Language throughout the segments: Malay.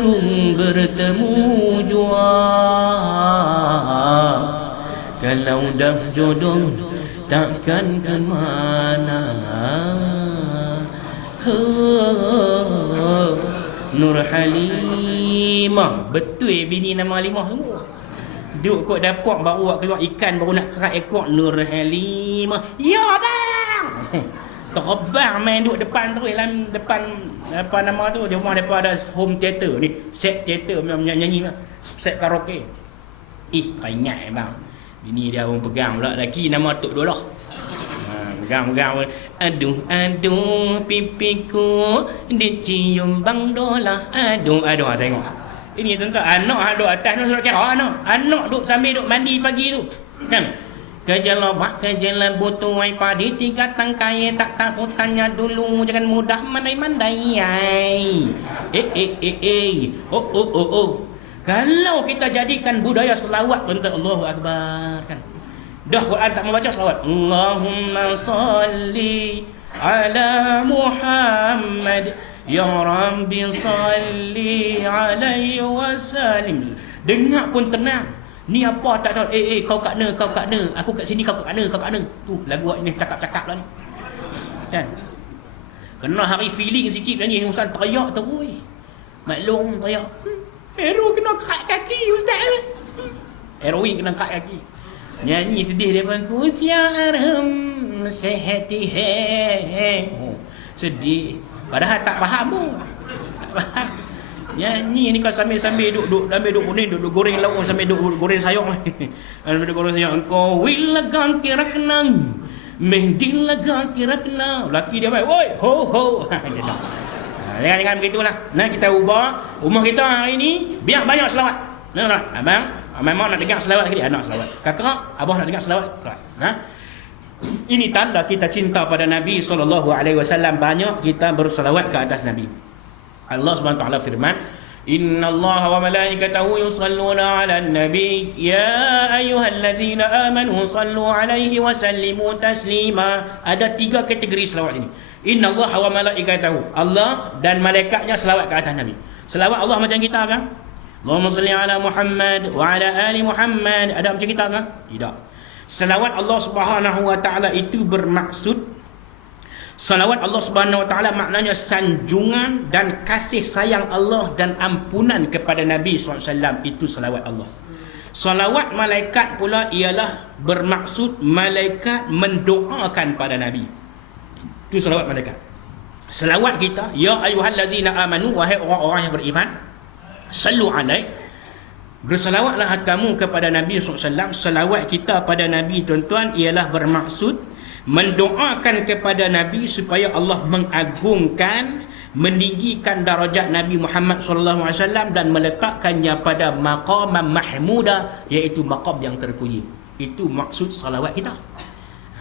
burung bertemu jua. Kalau dah jodoh takkan ke mana. Nur Halimah. Betul bini nama Halimah tu. Duk kot dapat baru keluar ikan, baru nak kerat ekor. Nur Halimah. Ya bang. Terbang main duduk depan tu, depan apa nama tu, dia rumah depa ada home theater ni, set theater nyanyi lah, set karaoke. Teringat bang. Bini dia orang pegang pula laki nama Tok Dolah. Pegang. Aduh pipiku dicium Bang Dolah. Aduh tengok. Ini tuan-tuan, anak duduk atas tu surat kira anak duduk sambil duduk mandi pagi tu. Kan? Kejelah butuh padi 3 tangkai, tak tahu tanya dulu, jangan mudah mandai-mandai. Oh. Kalau kita jadikan budaya selawat tuan-tuan, Allahu Akbar kan. Dah Quran tak membaca selawat. Allahumma salli ala Muhammad ya Rabbi salli alaihi wasallim. Dengar pun tenang. Ni apa tak tahu. Kau kat mana? Aku kat sini, kau kat mana? Tu lagu ni cakap-cakap lah ni. Kan? Kena hari feeling sikit ni Ustaz teriak terus. Maklum teriak. Hero kena kerat kaki Ustaz. Heroin kena kerat kaki. Nyanyi sedih depan Kusya arham sehati sedih. Padahal tak faham pun. Tak faham. Nyanyi ni kau sambil-sambil duduk kuning, duduk goreng lauk, sambil duduk goreng sayur. Duduk goreng sayur. Engkau wilagang kira kenang, mehdilagang kira kenang. Laki dia baik, woi, ho. Jangan begitulah. Nah, kita ubah rumah kita hari ni biar banyak selawat. Nah, abang nak dengar selawat sekali, anak selawat. Kakak, abah nak dengar selawat. Nah, ini tanda kita cinta pada Nabi SAW. Banyak kita berselawat ke atas Nabi. Allah SWT firman, Inna Allah wa malaikatahu yusalluna ala nabi ya ayyuhallazina amanu sallu alaihi wa sallimu taslima. Ada 3 kategori selawat ini. Inna Allah wa malaikatahu, Allah dan malaikatnya selawat ke atas Nabi. Selawat Allah macam kita kan? Allahumma salli ala Muhammad wa ala ali Muhammad. Ada macam kita kan? Tidak. Selawat Allah Subhanahu wa taala itu bermaksud, salawat Allah Subhanahu wa taala maknanya sanjungan dan kasih sayang Allah dan ampunan kepada Nabi SAW. Itu salawat Allah. Salawat malaikat pula ialah bermaksud malaikat mendoakan pada Nabi. Itu salawat malaikat. Salawat kita, ya ayyuhallazina amanu, wahai orang-orang yang beriman, sallu alaihi, bersalawatlah kamu kepada Nabi SAW. Salawat kita pada Nabi tuan-tuan ialah bermaksud mendoakan kepada Nabi supaya Allah mengagungkan, meninggikan darajat Nabi Muhammad SAW dan meletakkannya pada maqam mahmuda, iaitu maqam yang terpuji. Itu maksud salawat kita.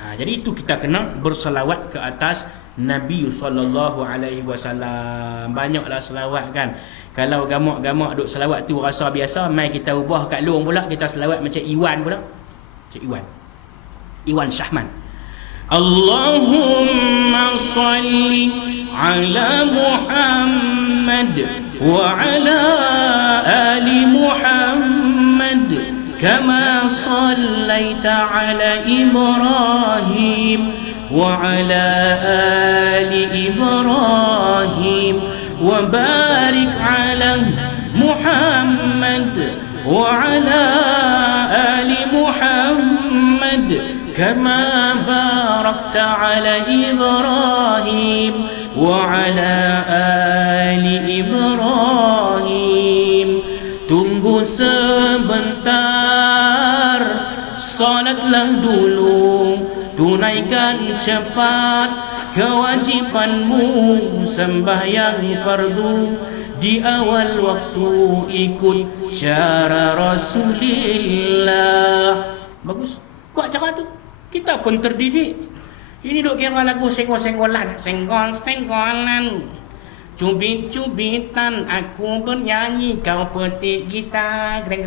Jadi itu kita kena bersalawat ke atas Nabi SAW. Banyaklah selawat kan. Kalau gamak-gamak duk selawat tu rasa biasa, mai kita ubah kat long pula, kita selawat macam Iwan pula. Macam Iwan Syahman. Allahumma salli ala Muhammad wa ala ali Muhammad kama sallaita ala Ibrahim wa ala ali Ibrahim wa barik ala Muhammad wa ala ali Muhammad kama barakta ala Ibrahim wa ala ali Ibrahim. Tunggu sebentar, salatlah dulu, tunaikan cepat kewajipanmu, sembahyang fardu di awal waktu, ikut cara Rasulullah. Bagus, buat cara tu. Kita pun terdidik. Ini duk kira lagu senggol-senggolan, senggol-senggolan, cubit-cubitan, aku bernyanyi, kau petik gitar, greng.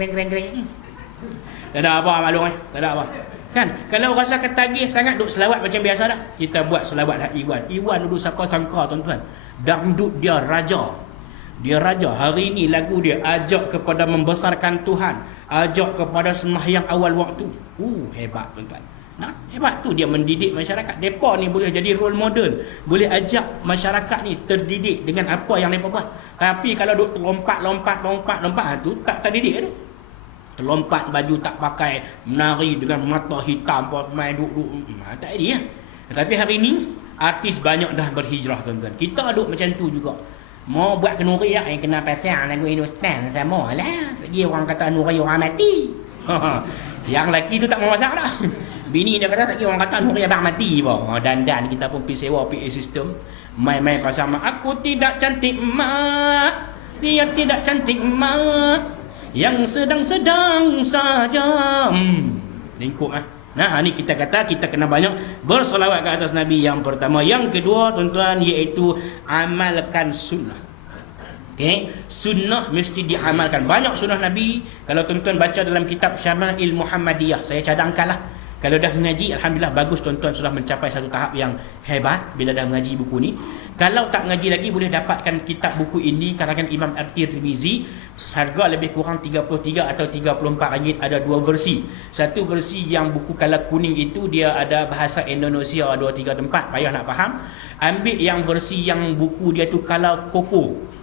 Tak ada apa maklum tak ada apa. Kan? Kalau rasa ketagih sangat duk selawat macam biasa dah. Kita buat selawat Iwan. Iwan dulu siapa sangka tuan-tuan. Dangdut dia raja. Dia raja. Hari ni lagu dia ajak kepada membesarkan Tuhan, ajak kepada sembahyang awal waktu. Hebat tuan-tuan. Nah, hebat tu dia mendidik masyarakat. Depa ni boleh jadi role model, boleh ajak masyarakat ni terdidik dengan apa yang depa buat. Tapi kalau duk lompat tu tak terdidik tu. Terlompat baju tak pakai, menari dengan mata hitam, main duk tak dia. Tapi hari ni artis banyak dah berhijrah tuan-tuan. Kita duk macam tu juga. Mau buat kenuri yang kena pasang lagu Hindustan sama lah. Segi orang kata nuri orang mati. Yang lelaki tu tak mau masak dah. Bini dia kata segi orang kata nuri abang mati pun. Dan kita pun pergi sewa PA system. Main-main pasang mak. Aku tidak cantik mak, dia tidak cantik mak, yang sedang-sedang saja. Lingkup Nah, ni kita kata kita kena banyak bersolawat ke atas Nabi yang pertama. Yang kedua tuan-tuan, iaitu amalkan sunnah. Okey, sunnah mesti diamalkan. Banyak sunnah Nabi. Kalau tuan-tuan baca dalam kitab Syama'il Muhammadiyah, saya cadangkanlah. Kalau dah mengaji, alhamdulillah bagus tuan-tuan sudah mencapai satu tahap yang hebat bila dah mengaji buku ni. Kalau tak mengaji lagi, boleh dapatkan kitab buku ini karangan Imam At-Tirmizi. Harga lebih kurang 33 atau 34 ringgit. Ada dua versi. Satu versi yang buku kala kuning itu dia ada bahasa Indonesia 2-3 tempat, payah nak faham. Ambil yang versi yang buku dia tu kala koko.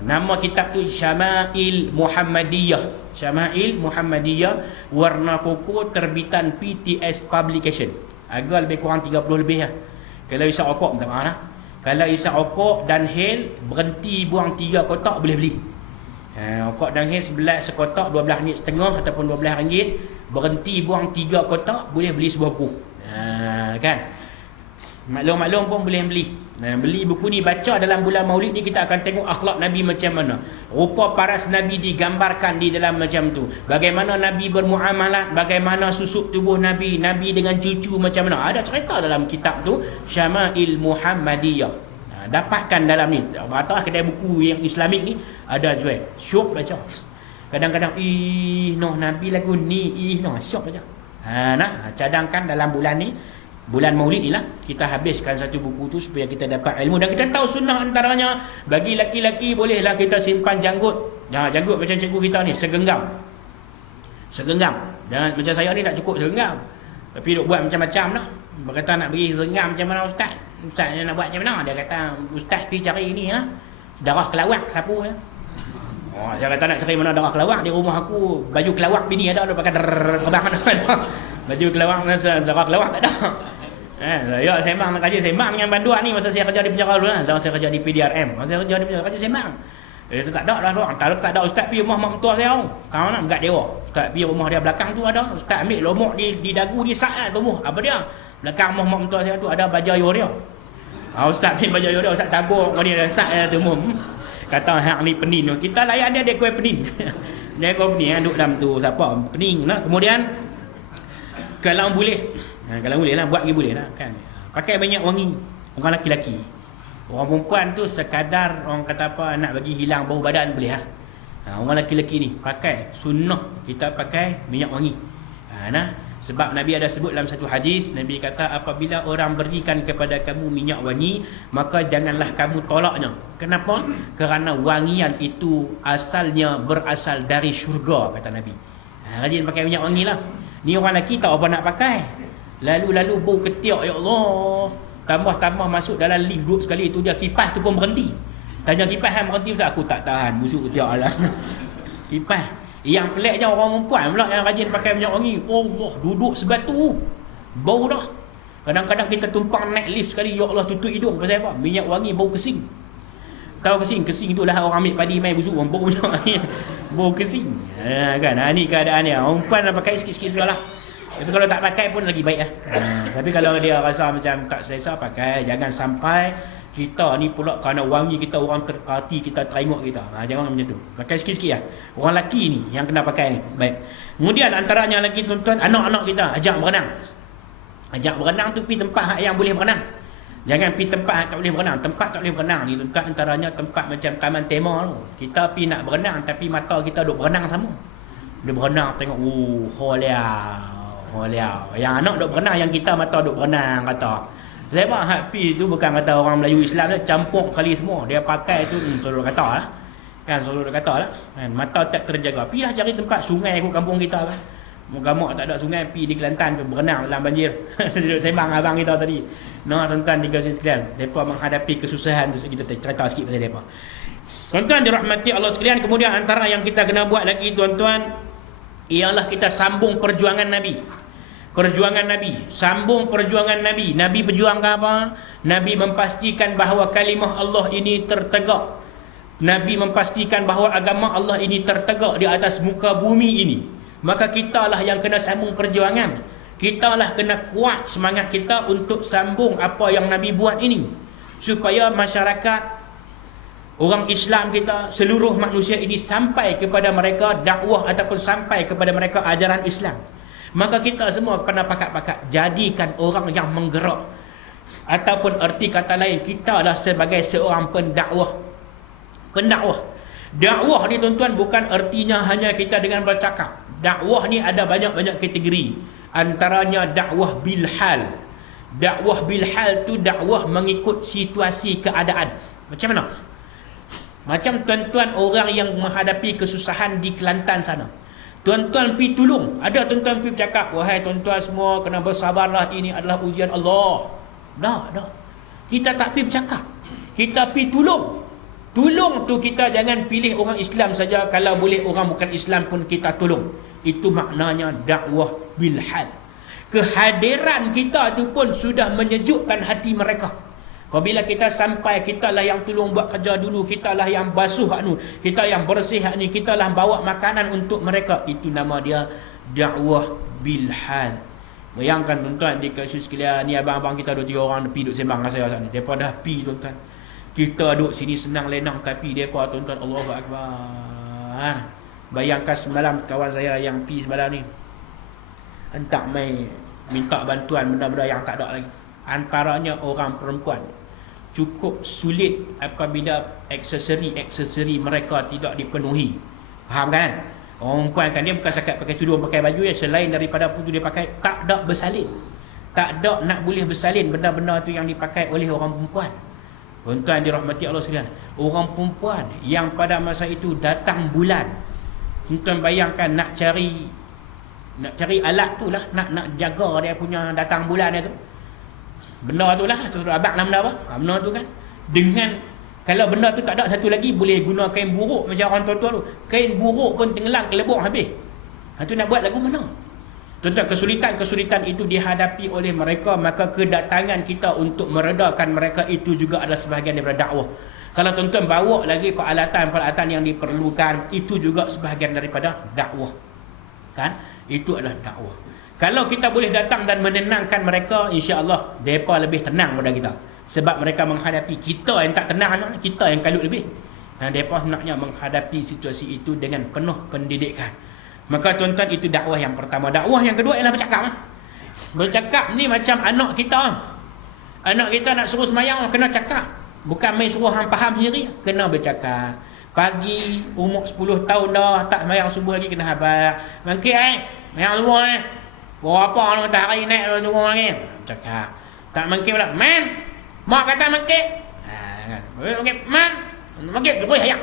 Nama kitab tu Syama'il Muhammadiyah. Syama'il Muhammadiyah, warna koko, terbitan PTS Publication. Harga lebih kurang 30 lebih lah. Kalau isap okok minta maaf lah. Kalau isap okok dan hel berhenti buang 3 kotak boleh beli. Okok dan hel sekotak 12 ringgit setengah ataupun 12 ringgit. Berhenti buang 3 kotak boleh beli sebuah buku. Kan? Maklum-maklum pun boleh beli. Beli buku ni, baca dalam bulan Maulid ni kita akan tengok akhlak Nabi macam mana. Rupa paras Nabi digambarkan di dalam macam tu. Bagaimana Nabi bermuamalat, bagaimana susuk tubuh Nabi, Nabi dengan cucu macam mana. Ada cerita dalam kitab tu Syama'il Muhammadiyah. Dapatkan dalam ni. Atas kedai buku yang Islamik ni ada jual. Syok baca. Kadang-kadang Nabi lagu ni, syok baca. Cadangkan dalam bulan ni, bulan Maulid ni lah, kita habiskan satu buku tu supaya kita dapat ilmu. Dan kita tahu sunnah antaranya, bagi laki-laki bolehlah kita simpan janggut. Janggut macam cikgu kita ni, segenggam. Jangan macam saya ni tak cukup segenggam, tapi duk buat macam-macam lah. Berkata nak bagi segenggam macam mana ustaz? Ustaz dia nak buat macam mana? Dia kata ustaz pergi cari ni lah, darah kelawak sapu ya. Dia kata nak cari mana darah kelawak. Di rumah aku baju kelawak bini ada pakai terbang mana ada. Baju kelawak, darah kelawak tak ada. Saya sembang nak kaji sembang dengan banduan ni masa saya kerja di penjara dulu lah. Dalam saya kerja di PDRM. Masa saya kerja di penjara kaji sembang. Itu tak ada dah orang. Kalau tak ada ustaz pergi rumah mak mentua saya. Tahu nak begat dewa. Ustaz pergi rumah dia belakang tu ada. Ustaz ambil lomok di dagu di saat tubuh. Apa dia? Belakang rumah mak mentua saya tu ada baja yoria. Ustaz ambil baja yoria, ustaz tabur dia saat tubuh. Kata hak ni pening. Kita layan dia kuih pening. Dia kuih pening duduk dalam tu siapa pening nah. Kemudian kalau boleh lah, buat lagi boleh lah kan. Pakai minyak wangi orang lelaki-lelaki. Orang perempuan tu sekadar orang kata apa nak bagi hilang bau badan boleh lah. Orang lelaki-lelaki ni pakai sunnah kita pakai minyak wangi. Sebab Nabi ada sebut dalam satu hadis, Nabi kata apabila orang berikan kepada kamu minyak wangi, maka janganlah kamu tolaknya. Kenapa? Kerana wangian itu asalnya berasal dari syurga, kata Nabi. Rajin pakai minyak wangi lah. Ni orang lelaki tak apa nak pakai. Lalu bau ketiak, ya Allah. Tambah masuk dalam lift duduk sekali tu dia kipas tu pun berhenti. Tanya kipas yang berhenti, Ustaz aku tak tahan busuk ketiak lah. Kipas. Yang peliknya orang perempuan pula yang rajin pakai minyak wangi. Allah, duduk sebatu bau dah. Kadang-kadang kita tumpang naik lift sekali, ya Allah tutup hidung. Pasal apa? Minyak wangi bau kesing. Tahu kesing? Kesing tu lah orang ambil padi main busuk, bau minyak wangi. Bau kesing. Kan? Ni keadaan dia. Orang perempuan nak pakai sikit-sikit sudahlah. Tapi kalau tak pakai pun lagi baik lah. Tapi kalau dia rasa macam tak selesa, pakai. Jangan sampai kita ni pula kerana wangi kita orang terperhati, kita tengok kita. Jangan macam tu. Pakai sikit-sikit lah. Orang lelaki ni yang kena pakai ni. Baik. Kemudian antaranya lagi tuan-tuan, anak-anak kita ajak berenang. Ajak berenang tu pergi tempat yang boleh berenang. Jangan pergi tempat yang tak boleh berenang. Tempat tak boleh berenang ni tuan-tuan antaranya tempat macam Taman Tema tu. Kita pergi nak berenang tapi mata kita duk berenang sama. Dia berenang tengok, holiau. Yang anak duk berenang, yang kita mata duk berenang kata. Saya faham hak pi tu bukan kata orang Melayu Islam dia campur kali semua. Dia pakai tu selalu kata lah. Kan selalu kata lah. Kan mata tak terjaga. Pi lah cari tempat sungai kat kampung kita kan. Moga-moga tak ada sungai, pi di Kelantan tu berenang dalam banjir. Duduk sembang abang kita tadi. Nah, tuan-tuan dikasih sekalian, depa menghadapi kesusahan tu kita cerita sikit pasal depa. Tuan-tuan dirahmati Allah sekalian, kemudian antara yang kita kena buat lagi tuan-tuan ialah kita sambung perjuangan Nabi. Perjuangan Nabi, sambung perjuangan Nabi. Nabi berjuangkan apa? Nabi memastikan bahawa kalimah Allah ini tertegak. Nabi memastikan bahawa agama Allah ini tertegak di atas muka bumi ini. Maka kita lah yang kena sambung perjuangan. Kita lah kena kuat semangat kita untuk sambung apa yang Nabi buat ini, supaya masyarakat, orang Islam kita, seluruh manusia ini sampai kepada mereka dakwah ataupun sampai kepada mereka ajaran Islam. Maka kita semua kena pakat-pakat jadikan orang yang menggerak, ataupun erti kata lain, kita adalah sebagai seorang pendakwah. Dakwah ni tuan-tuan bukan ertinya hanya kita dengan bercakap. Dakwah ni ada banyak-banyak kategori. Antaranya dakwah bilhal. Dakwah bilhal tu dakwah mengikut situasi keadaan. Macam mana? Macam tuan-tuan orang yang menghadapi kesusahan di Kelantan sana. Tuan-tuan pergi tolong. Ada tuan-tuan pergi bercakap, wahai tuan-tuan semua kena bersabarlah, ini adalah ujian Allah. Dah. Kita tak pergi bercakap. Kita pergi tolong. Tolong tu kita jangan pilih orang Islam saja. Kalau boleh orang bukan Islam pun kita tolong. Itu maknanya dakwah bilhal. Kehadiran kita tu pun sudah menyejukkan hati mereka. Apabila kita sampai, kita lah yang tolong buat kerja dulu, kita lah yang basuh anu, kita yang bersih ni, kita lah bawa makanan untuk mereka. Itu nama dia dakwah bilhal. Bayangkan tuan-tuan di kasus sekalian ni, abang-abang kita 2-3 orang pergi duduk sembang dengan saya sana. Depa dah pi tuan-tuan. Kita duduk sini senang lenang, tapi depa tuan-tuan Allahu akbar. Bayangkan semalam kawan saya yang pi semalam ni hentak mai minta bantuan benda-benda yang tak ada lagi. Antaranya orang perempuan. Cukup sulit apabila aksesori mereka tidak dipenuhi. Faham kan? Orang perempuan kan dia bukan sekat pakai tudung, pakai baju ya, selain daripada apa tu dia pakai, tak ada bersalin. Tak ada nak boleh bersalin benda-benda tu yang dipakai oleh orang perempuan. Tuan-tuan dirahmati Allah sekalian, orang perempuan yang pada masa itu datang bulan. Tuan-tuan bayangkan nak cari alat tu lah, nak jaga dia punya datang bulan dia tu. Benda tu lah, abang nama apa? Benda tu kan. Dengan kalau benda tu tak ada satu lagi, boleh guna kain buruk macam orang tua-tua tu. Kain buruk pun tenggelam ke lebur habis. Tu nak buat lagu mana? Tuan-tuan, kesulitan itu dihadapi oleh mereka, maka kedatangan kita untuk meredakan mereka itu juga adalah sebahagian daripada dakwah. Kalau tuan-tuan bawa lagi peralatan yang diperlukan, itu juga sebahagian daripada dakwah. Kan? Itu adalah dakwah. Kalau kita boleh datang dan menenangkan mereka, insya-Allah mereka lebih tenang pada kita. Sebab mereka menghadapi kita yang tak tenang, kita yang kalut lebih. Dan mereka hendaknya menghadapi situasi itu dengan penuh pendidikan. Maka tuan-tuan, itu dakwah yang pertama. Dakwah yang kedua ialah bercakap. Bercakap ni macam anak kita. Anak kita nak suruh semayang, kena cakap. Bukan main suruh hang faham sendiri, kena bercakap. Pagi umur 10 tahun dah tak semayang subuh lagi, kena habar. Mangkit semayang subuh berapa matahari naik tunggu lagi. Cakap. Tak mangkit pula. Man, mak kata mangkit. Kan. Mangkit, man. Mangkit cukup ayah.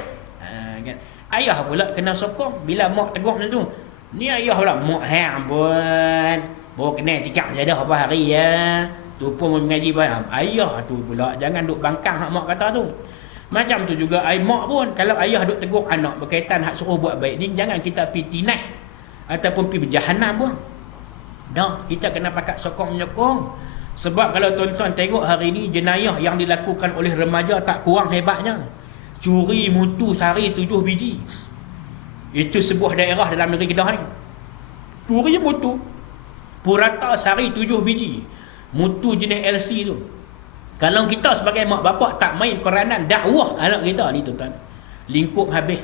Kan. Ayah pula kena sokong bila mak tegur macam tu. Ni ayah pula, mak hang pun baru kena cakap saja apa hari ya. Tu pun mengaji bayam. Ayah tu pula jangan duk bangkang hak mak kata tu. Macam tu juga mak pun, kalau ayah duk tegur anak berkaitan hak suruh buat baik ni, jangan kita pi tinah ataupun pi berjahanam pun. Dah, kita kena pakat sokong menyokong. Sebab kalau tuan-tuan tengok hari ni, jenayah yang dilakukan oleh remaja tak kurang hebatnya. Curi mutu sehari 7 biji. Itu sebuah daerah dalam negeri Kedah ni. Curi mutu purata sehari 7 biji. Mutu jenis LC tu. Kalau kita sebagai mak bapak tak main peranan dakwah anak kita ni tuan-tuan, lingkup habis.